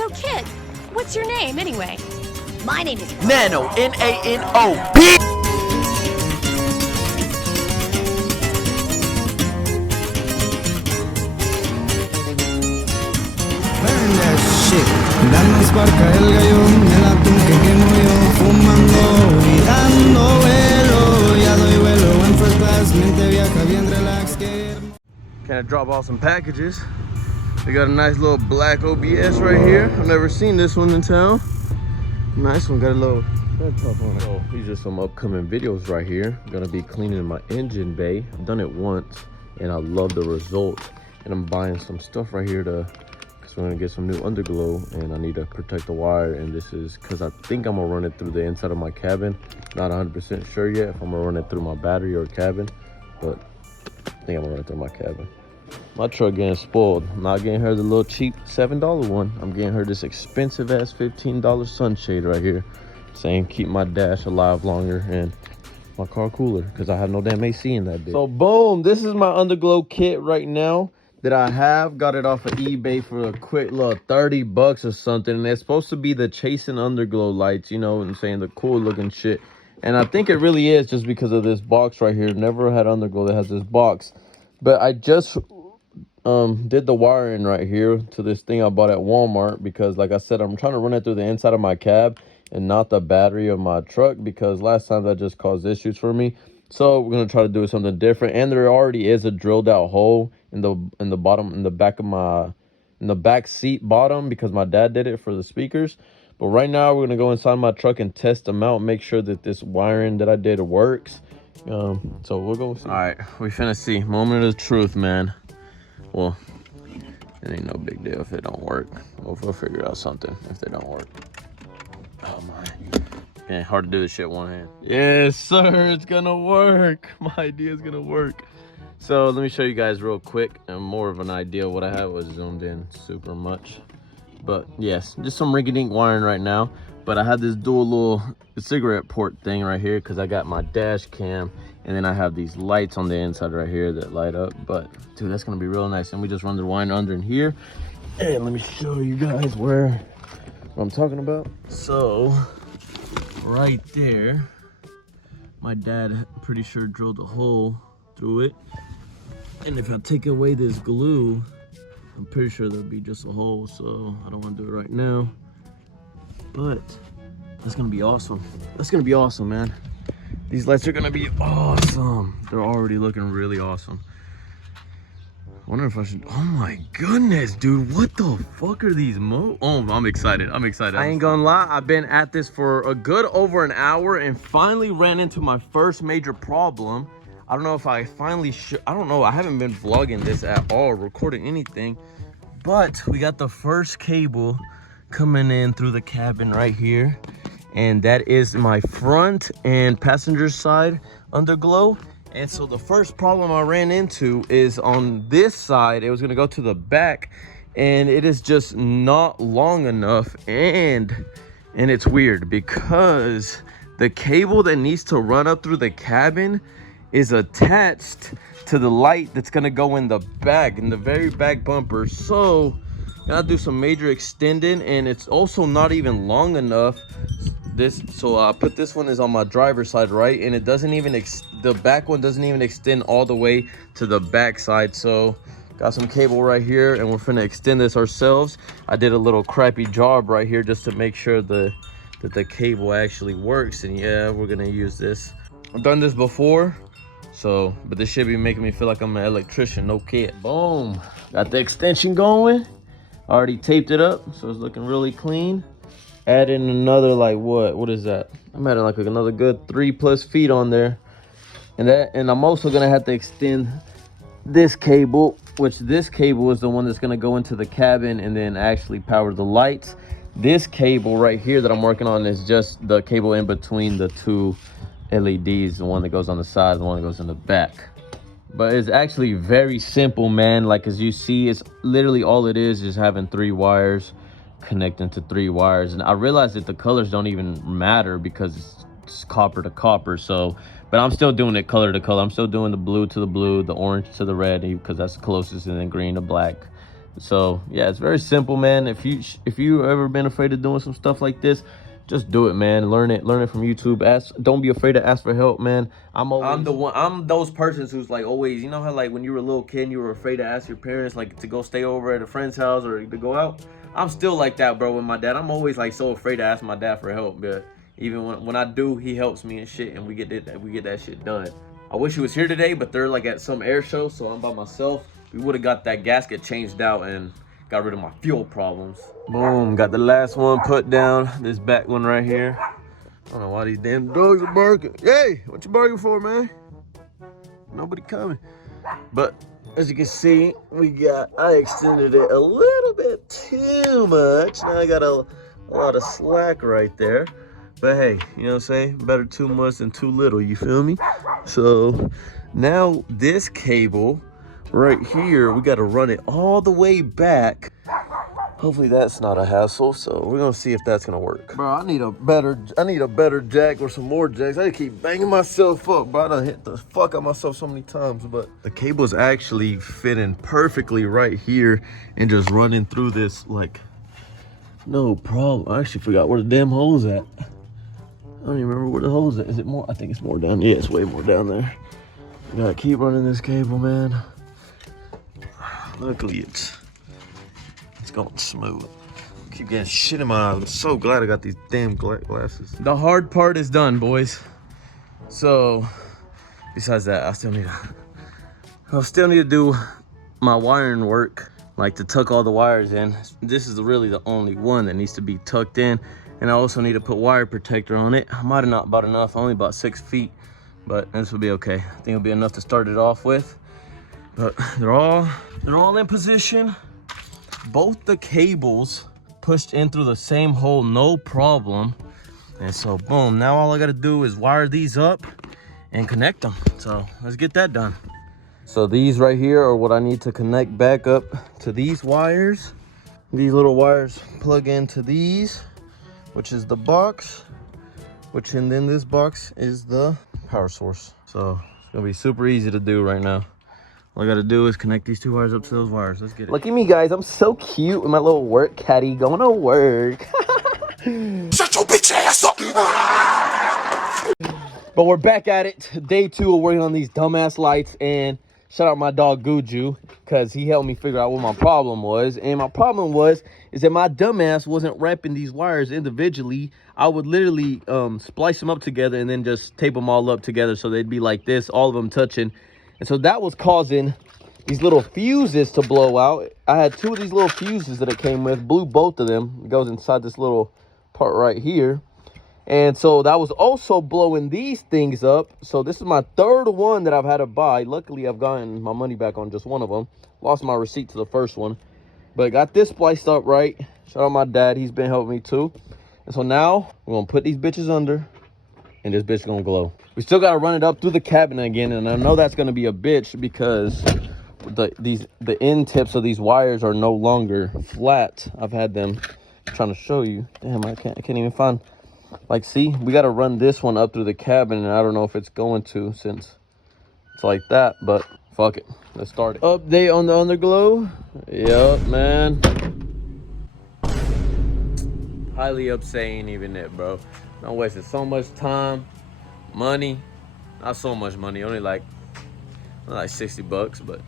So, kid, what's your name anyway? My name is Nano, N-A-N-O. Burn that shit. Danos barca el gallón, el atún que quemo yo, fumando y dando vuelo. Ya doy vuelo en first class, mente viaja bien relax. Can I drop off some packages? We got a nice little black OBS right here. I've never seen this one in town. Nice one, got a little red top on it. Oh, these are some upcoming videos right here. I'm gonna be cleaning my engine bay. I've done it once and I love the result. And I'm buying some stuff right here because we're gonna get some new underglow and I need to protect the wire. And this is because I think I'm gonna run it through the inside of my cabin. Not 100% sure yet if I'm gonna run it through my battery or cabin, but I think I'm gonna run it through my cabin. My truck getting spoiled. I'm not getting her the little cheap $7 one. I'm getting her this expensive ass $15 sunshade right here, saying keep my dash alive longer and my car cooler because I have no damn AC in that bitch. So boom, this is my underglow kit right now that I have. Got it off of eBay for a quick little 30 bucks or something, and it's supposed to be the chasing underglow lights, you know what I'm saying, the cool looking shit. And I think it really is just because of this box right here. Never had underglow that has this box, but I just did the wiring right here to this thing I bought at Walmart because, like I said, I'm trying to run it through the inside of my cab and not the battery of my truck, because last time that just caused issues for me. So we're gonna try to do something different. And there already is a drilled out hole in the bottom, in the back of my, in the back seat bottom, because my dad did it for the speakers. But right now we're gonna go inside my truck and test them out, make sure that this wiring that I did works. So we'll go see. All right, we finna see. Moment of truth, man. Well, it ain't no big deal if it don't work. We'll figure out something if they don't work. Oh my. Yeah, hard to do this shit one hand. Yes, sir, it's gonna work. My idea is gonna work. So let me show you guys real quick and more of an idea of what I have. Was zoomed in super much. But yes, just some rinky-dink wiring right now. But I had this dual little cigarette port thing right here because I got my dash cam, and then I have these lights on the inside right here that light up. But dude, that's gonna be real nice. And we just run the wire under in here. And let me show you guys what I'm talking about. So right there, my dad pretty sure drilled a hole through it. And if I take away this glue, I'm pretty sure there'll be just a hole. So I don't want to do it right now, but that's gonna be awesome. That's gonna be awesome, man. These lights are gonna be awesome. They're already looking really awesome. I wonder if I should, oh my goodness, dude, what the fuck are these oh, I'm excited, I'm excited. I ain't gonna lie, I've been at this for a good over an hour and finally ran into my first major problem. I don't know if I finally should, I don't know, I haven't been vlogging this at all, recording anything, but we got the first cable coming in through the cabin right here. And that is my front and passenger side underglow. And so the first problem I ran into is on this side. It was gonna go to the back and it is just not long enough. And it's weird because the cable that needs to run up through the cabin is attached to the light that's gonna go in the back, in the very back bumper. So gotta do some major extending, and it's also not even long enough. So I put this one is on my driver's side, right, and it doesn't even the back one doesn't even extend all the way to the back side. So got some cable right here and we're gonna extend this ourselves. I did a little crappy job right here just to make sure that the cable actually works. And yeah, we're gonna use this. I've done this before, so but this should be making me feel like I'm an electrician, no kid. Boom, got the extension going. Already taped it up, so it's looking really clean. Add in another, like, what is that? I'm adding like another good 3+ feet on there. And I'm also gonna have to extend this cable, which this cable is the one that's gonna go into the cabin and then actually power the lights. This cable right here that I'm working on is just the cable in between the two LEDs, the one that goes on the side, the one that goes in the back. But it's actually very simple, man. Like, as you see, it's literally all it is having 3 wires connecting to 3 wires. And I realized that the colors don't even matter because it's copper to copper. So, but I'm still doing it color to color. I'm still doing the blue to the blue, the orange to the red, because that's the closest, and then green to black, So yeah, it's very simple, man. If you ever been afraid of doing some stuff like this, just do it, man. Learn it from YouTube. Don't be afraid to ask for help, man. I'm those persons who's like always, you know how like when you were a little kid and you were afraid to ask your parents like to go stay over at a friend's house or to go out. I'm still like that, bro, with my dad. I'm always like so afraid to ask my dad for help, but even when I do, he helps me and shit, and we get that shit done. I wish he was here today, but they're like at some air show, so I'm by myself. We would have got that gasket changed out and got rid of my fuel problems. Boom, got the last one put down. This back one right here. I don't know why these damn dogs are barking. Hey, what you barking for, man? Nobody coming. But as you can see, I extended it a little bit too much. Now I got a lot of slack right there. But hey, you know what I'm saying? Better too much than too little, you feel me? So now this cable right here, we got to run it all the way back. Hopefully that's not a hassle. So we're gonna see if that's gonna work. Bro, I need a better jack or some more jacks. I keep banging myself up, bro. I done hit the fuck out myself so many times, but the cable's actually fitting perfectly right here and just running through this like no problem. I actually forgot where the damn hole's at. I don't even remember where the hole is. Is it more? I think it's more down. Yeah, it's way more down there. You gotta keep running this cable, man. Luckily, it's going smooth. Keep getting shit in my eyes. I'm so glad I got these damn glasses. The hard part is done, boys. So, besides that, I still need to do my wiring work, like to tuck all the wires in. This is really the only one that needs to be tucked in. And I also need to put wire protector on it. I might have not bought enough, only about 6 feet, but this will be okay. I think it'll be enough to start it off with. But they're all in position. Both the cables pushed in through the same hole, no problem. And so boom, now all I gotta do is wire these up and connect them. So let's get that done. So these right here are what I need to connect back up to these wires. These little wires plug into these, which is the box, and then this box is the power source. So it's gonna be super easy to do right now. All I gotta do is connect these two wires up to those wires. Let's get it. Look at me, guys. I'm so cute with my little work caddy going to work. Shut your bitch ass up. But we're back at it. Day 2 of working on these dumbass lights, and shout out my dog Guju, because he helped me figure out what my problem was. And my problem is that my dumbass wasn't wrapping these wires individually. I would literally splice them up together and then just tape them all up together so they'd be like this, all of them touching. And so that was causing these little fuses to blow out. I had 2 of these little fuses that it came with, blew both of them. It goes inside this little part right here. And so that was also blowing these things up. So this is my 3rd one that I've had to buy. Luckily, I've gotten my money back on just one of them. Lost my receipt to the first one. But got this spliced up right. Shout out my dad. He's been helping me too. And so now we're going to put these bitches under. And this bitch is going to glow. We still got to run it up through the cabinet again. And I know that's going to be a bitch because the end tips of these wires are no longer flat. I've had them. I'm trying to show you. Damn, I can't even find... Like, see, we got to run this one up through the cabin, and I don't know if it's going to since it's like that, but fuck it. Let's start it. Update on the Underglow. Yup, man. Highly upsetting even it, bro. I wasted so much time, money. Not so much money, only like $60, but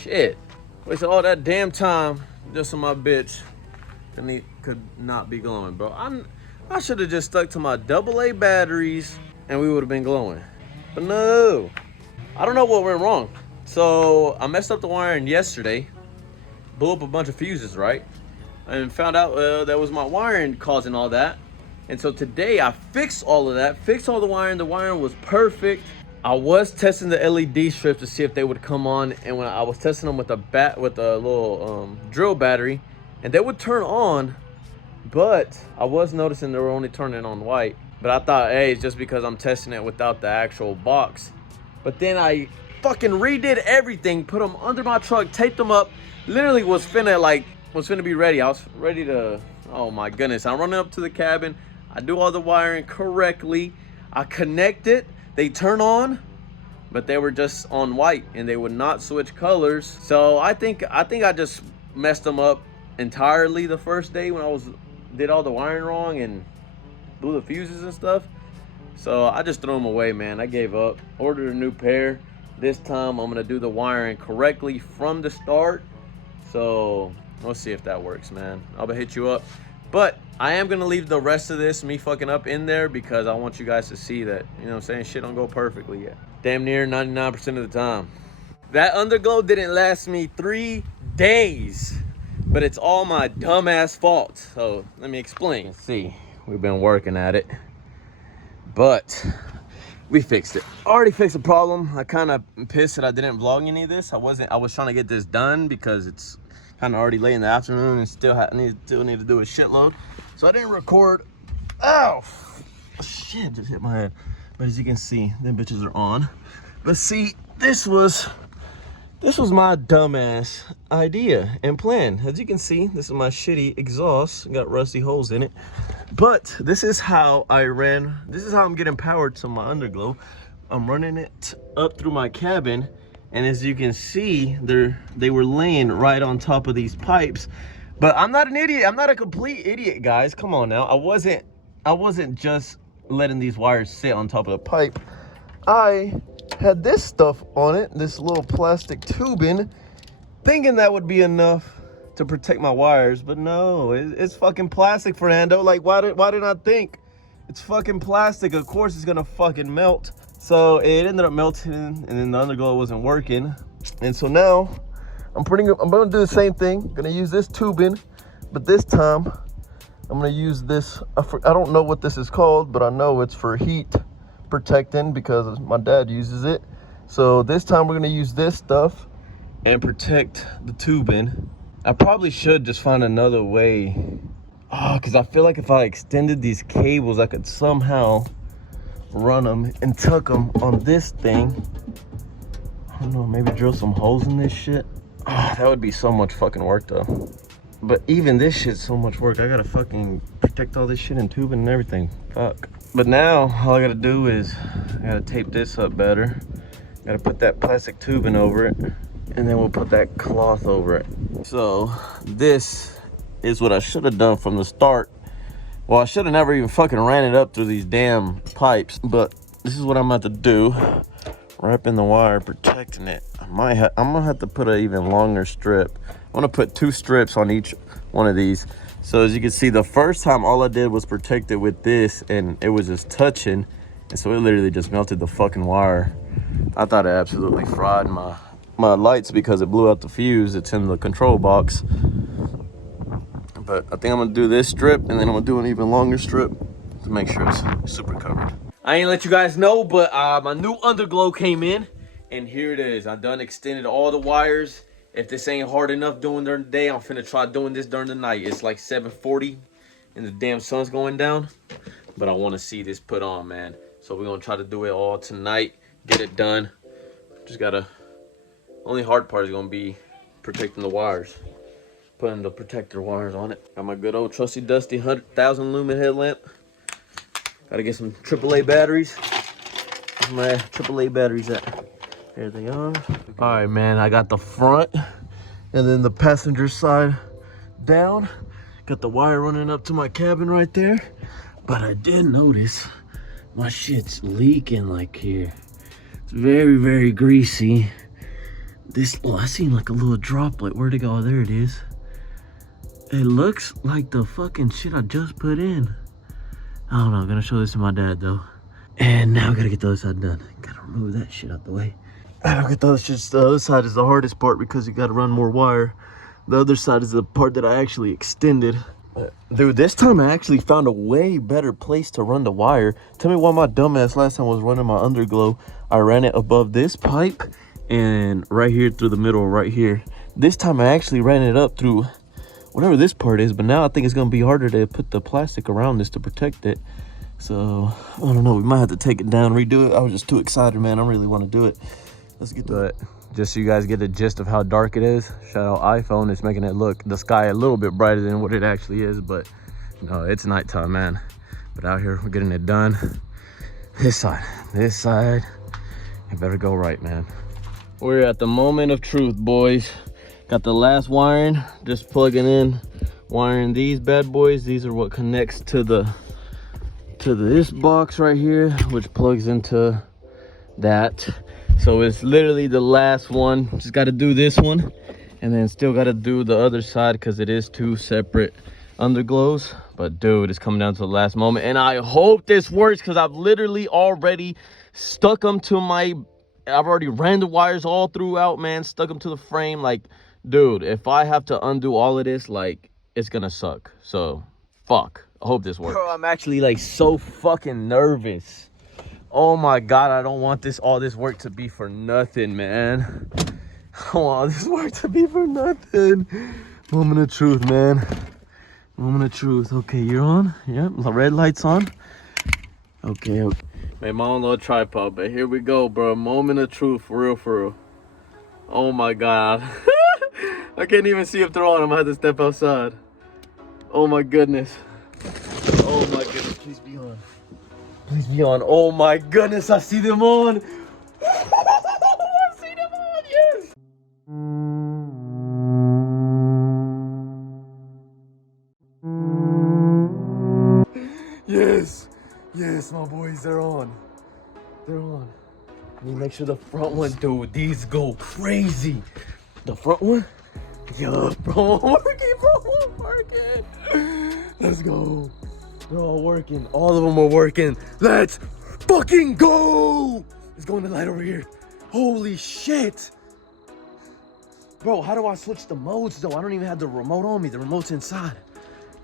shit. Wasted all that damn time just on my bitch. And he could not be glowing, bro. I should have just stuck to my AA batteries and we would have been glowing. But no, I don't know what went wrong. So I messed up the wiring yesterday, blew up a bunch of fuses, right? And found out that was my wiring causing all that. And so today I fixed all of that, fixed all the wiring. The wiring was perfect. I was testing the LED strips to see if they would come on. And when I was testing them with a little drill battery, and they would turn on. But I was noticing they were only turning on white. But I thought, hey, it's just because I'm testing it without the actual box. But then I fucking redid everything, put them under my truck, taped them up. Literally was finna be ready. I was ready to, oh my goodness. I'm running up to the cabin. I do all the wiring correctly. I connect it. They turn on, but they were just on white and they would not switch colors. So I think I just messed them up entirely the first day when I did all the wiring wrong and blew the fuses and stuff. So I just threw them away, man. I gave up, ordered a new pair. This time I'm gonna do the wiring correctly from the start. So we'll see if that works, man. I'll hit you up. But I am gonna leave the rest of this, me fucking up, in there because I want you guys to see that, you know what I'm saying, shit don't go perfectly yet. Damn near 99% of the time. That underglow didn't last me 3 days, but it's all my dumbass fault. So let me explain. Let's see, we've been working at it, but we fixed it. Already fixed the problem. I kind of pissed that I didn't vlog any of this. I was trying to get this done because it's kind of already late in the afternoon and still need to do a shitload. So I didn't record. Ow! Shit, just hit my head. But as you can see, them bitches are on. But see, this was my dumbass idea and plan. As you can see, this is my shitty exhaust. Got rusty holes in it. But this is how I'm getting power to my underglow. I'm running it up through my cabin, and as you can see, they were laying right on top of these pipes. But I'm not an idiot. I'm not a complete idiot, guys. Come on now. I wasn't just letting these wires sit on top of the pipe. I had this stuff on it, this little plastic tubing, thinking that would be enough to protect my wires, but no, it's fucking plastic, Fernando. Like, why didn't I think? It's fucking plastic. Of course it's gonna fucking melt. So it ended up melting, and then the underglow wasn't working. And so now I'm gonna do the same thing. I'm gonna use this tubing, but this time I'm gonna use this. I don't know what this is called, but I know it's for heat protecting because my dad uses it. So this time we're gonna use this stuff and protect the tubing. I probably should just find another way. Because I feel like if I extended these cables, I could somehow run them and tuck them on this thing. I don't know, maybe drill some holes in this shit. That would be so much fucking work though. But even this shit's so much work. I gotta fucking protect all this shit in tubing and everything. Fuck. But now all I gotta do is I gotta tape this up better. Gotta put that plastic tubing over it, and then we'll put that cloth over it. So this is what I should have done from the start. Well, I should have never even fucking ran it up through these damn pipes, but this is what I'm about to do. Wrapping the wire, protecting it. I'm gonna have to put an even longer strip. I'm gonna put 2 strips on each one of these. So as you can see, the first time all I did was protect it with this, and it was just touching, and so it literally just melted the fucking wire. I thought it absolutely fried my lights because it blew out the fuse. It's in the control box. But I think I'm gonna do this strip, and then I'm gonna do an even longer strip to make sure it's super covered. I ain't let you guys know, but my new underglow came in, and here it is. I done extended all the wires. If this ain't hard enough doing during the day, I'm finna try doing this during the night. It's like 7:40 and the damn sun's going down, but I wanna see this put on, man. So we're gonna try to do it all tonight, get it done. Just gotta, only hard part is gonna be protecting the wires. Putting the protector wires on it. Got my good old trusty dusty 100,000 lumen headlamp. Gotta get some AAA batteries. Where's my AAA batteries at? There they are. All right, man, I got the front and then the passenger side down. Got the wire running up to my cabin right there. But I did notice my shit's leaking like here. It's very, very greasy. I seen like a little droplet. Where'd it go? Oh, there it is. It looks like the fucking shit I just put in. I don't know, I'm gonna show this to my dad though. And now I gotta get the other side done. Gotta remove that shit out the way. I don't get the other side is the hardest part because you gotta run more wire. The other side is the part that I actually extended. Dude, this time I actually found a way better place to run the wire. Tell me why my dumbass last time was running my underglow. I ran it above this pipe and right here through the middle right here. This time I actually ran it up through whatever this part is, but now I think it's gonna be harder to put the plastic around this to protect it. So I don't know, we might have to take it down, redo it. I was just too excited, man. I really want to do it. Let's get to it. Just so you guys get the gist of how dark it is, shout out iPhone. It's making it look the sky a little bit brighter than what it actually is, but no, it's nighttime, man. But out here we're getting it done. This side, it better go right, man. We're at the moment of truth, boys. Got the last wiring, just plugging in, wiring these bad boys. These are what connects to this box right here, which plugs into that. So it's literally the last one. Just got to do this one, and then still got to do the other side because it is 2 separate underglows. But dude, it's coming down to the last moment, and I hope this works because I've literally already stuck them to my, I've already ran the wires all throughout, man, stuck them to the frame. Like, dude, if I have to undo all of this, like, it's gonna suck. So fuck, I hope this works. Bro, I'm actually like so fucking nervous. Oh my god, I don't want all this work to be for nothing, man. I don't want all this work to be for nothing. Moment of truth, man. Moment of truth. Okay, you're on. Yep, the red light's on. Okay, okay. Made my own little tripod, but here we go, bro. Moment of truth, for real, for real. Oh my god. I can't even see if they're on. I'm gonna have to step outside. Oh my goodness. Oh my goodness. Please be on. Please be on. Oh my goodness. I see them on. I see them on. Yes. Yes. Yes, my boys. They're on. They're on. Let me make sure the front one, dude. These go crazy. The front one? Yeah, bro, working, bro, working. Let's go. They're all working. All of them are working. Let's fucking go. Let's go in the light over here. Holy shit. Bro, how do I switch the modes though? I don't even have the remote on me. The remote's inside.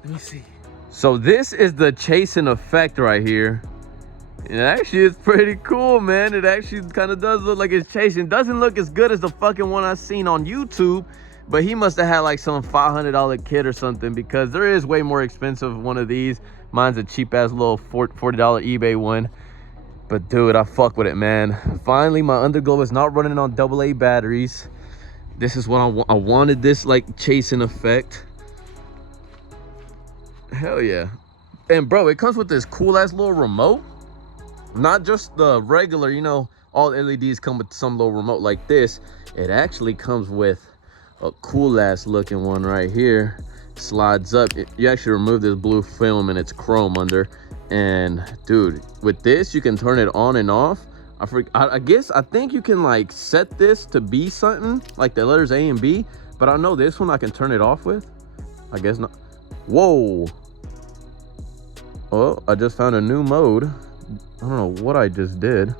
Let me see. So this is the chasing effect right here. And actually, it's pretty cool, man. It actually kind of does look like it's chasing. Doesn't look as good as the fucking one I seen on YouTube. But he must have had like some $500 kit or something, because there is way more expensive one of these. Mine's a cheap ass little $40 eBay one. But dude, I fuck with it, man. Finally, my Underglow is not running on AA batteries. This is what I wanted, this like chasing effect. Hell yeah. And bro, it comes with this cool ass little remote. Not just the regular, you know, all LEDs come with some little remote like this. It actually comes with a cool ass looking one right here. Slides up. You actually remove this blue film and it's chrome under. And dude, with this you can turn it on and off. I think you can like set this to be something like the letters A and B, but I know this one I can turn it off with. I guess not. Whoa. Oh, I just found a new mode. I don't know what I just did.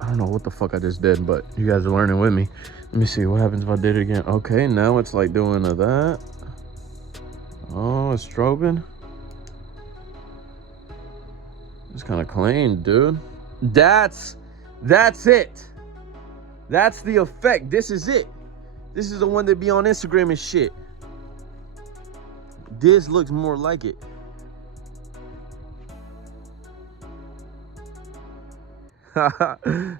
I don't know what the fuck I just did, but you guys are learning with me. Let me see what happens if I did it again. Okay, now it's like doing that. Oh, it's strobing. It's kind of clean, dude. That's it. That's the effect. This is it. This is the one that be on Instagram and shit. This looks more like it.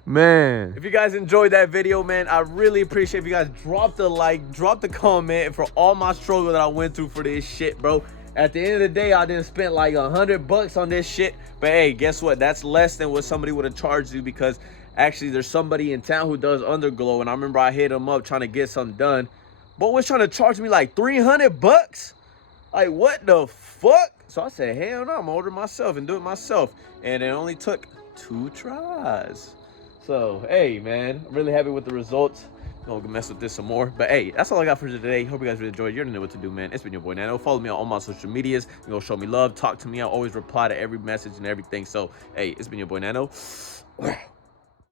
Man, if you guys enjoyed that video, man, I really appreciate if you guys drop the like, drop the comment, and for all my struggle that I went through for this shit, bro. At the end of the day, I didn't spend like $100 on this shit, but hey, guess what? That's less than what somebody would have charged you, because actually there's somebody in town who does Underglow, and I remember I hit him up trying to get something done, but was trying to charge me like $300. Like, what the fuck? So I said, hell no, I'm gonna order myself and do it myself, and it only took 2 tries. So hey, man, I'm really happy with the results. Gonna mess with this some more, but hey, that's all I got for today. Hope you guys really enjoyed. You already know what to do, man. It's been your boy Nano. Follow me on all my social medias. You go show me love, talk to me. I always reply to every message and everything. So hey, it's been your boy Nano.